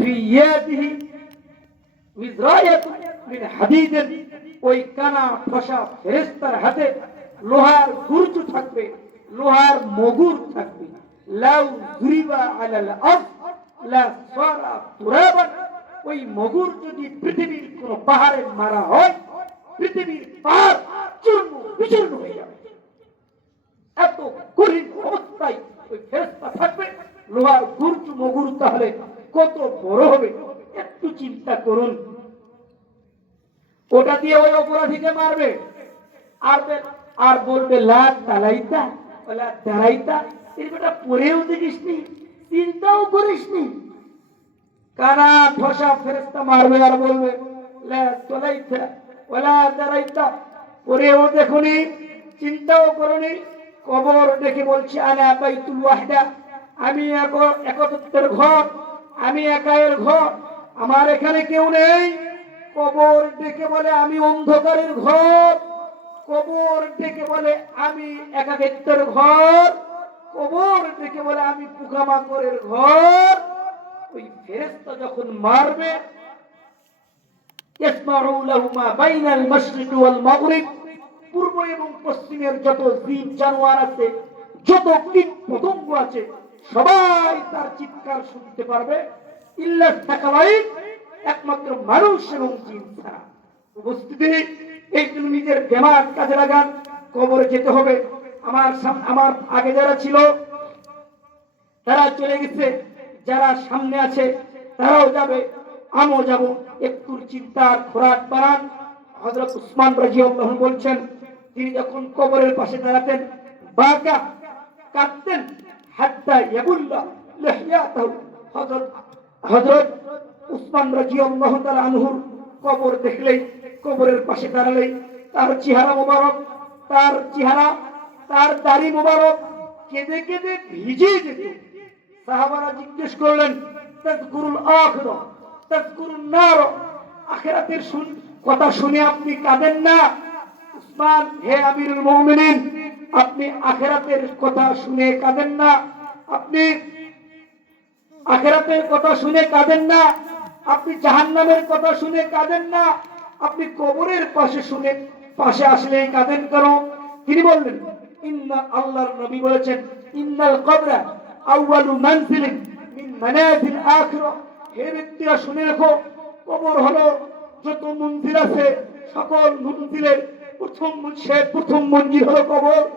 ফি ইয়াদিহি উইজরায়াতুন মিন হাদিদিন। ওই কানা ঠসা ফেরেশতার হাতে লোহার গুরজু থাকবে, লোহার মগুর থাকবে। ওই মগুর যদি পৃথিবীর কোন পাহাড়ে মারা হয়, পৃথিবীর পাহাড় চূর্ণ হয়ে যাবে। এত কঠিন অবস্থায় ওই ফেরেশতা থাকবে, লোহার গুরজু মগুর তাহলে কত বড় হবে, একটু চিন্তা করুন। ওটা দিয়ে ওই অপরাধীকে মারবে। আর আর বলবে তালাইতা চিন্তাও করিসনি ঠসা মারবে আর বলবে ওলা দেখুনি, চিন্তাও করনি। কবর দেখে বলছে, আনা বাইতুল ওয়াহদা, আমি এক, একত্রের ঘর আমি একায়ের ঘর। আমার এখানে কেউ নেই। কবর ডেকে বলে, আমি অন্ধকারের ঘর। কবর ডেকে বলে, আমি একাকিত্বের ঘর। কবর ডেকে বলে, আমি পোকামাকড়ের ঘর। ওই ফেরেস্তা যখন মারবে পূর্ব এবং পশ্চিমের যত জীব জানোয়ার আছে, যত কীট পতঙ্গ আছে সবাই তার চিৎকার শুনতে পারবে। ইল্লা থাকালাই একমাত্র মানুষ এবং উপস্থিতি নিজের দেমাগ কাজে লাগান, কবরে যেতে হবে। আমার আমার আগে যারা ছিল, তারা চলে গেছে। যারা সামনে আছে, তারাও যাবে। আমিও যাব। একটু চিন্তার খোরাক বানান হযরত উসমান রাজিয়াল্লাহু বলছেন, তিনি যখন কবরের পাশে দাঁড়াতেন, বাকা কাঁদতেন। হাত্তা ইয়াবুল্লাহ লিহইয়াতাহু হযরত হযরত উসমান রাজিয়াল্লাহু তাআলা আনহুর কবর দেখলেই, কবরের পাশে দাঁড়ালেই তার চেহারা মোবারক, তার চেহারা, তার দাড়ি মোবারক কেঁদে কেঁদে ভিজে যেত। সাহাবারা জিজ্ঞেস করলেন, তাজকুরুল আখিরা, তাজকুরুন নার, আখিরাতের কথা শুনে আপনি কাঁদেন না? উসমান, হে আমিরুল মুমিনিন আপনি আখিরাতের কথা শুনে কাঁদেন না। আপনি আখেরাতের কথা শুনে কাঁদেন না। আপনি জাহান্নামের কথা শুনে কাঁদেন না। আপনি কবরের পাশে শুনে, পাশে আসলেই কাঁদেন কেন? তিনি বললেন, ইন্না আল্লাহর নবী বলেছেন, ইন্নাল কবরা আউয়ালু মানজিলিন মিন মানাজিল আখিরা। হে ব্যক্তিরা, শুনে রাখো, কবর হলো যত মন্দির আছে, সকল মন্দিরের প্রথম সে প্রথম মন্দির হলো কবর।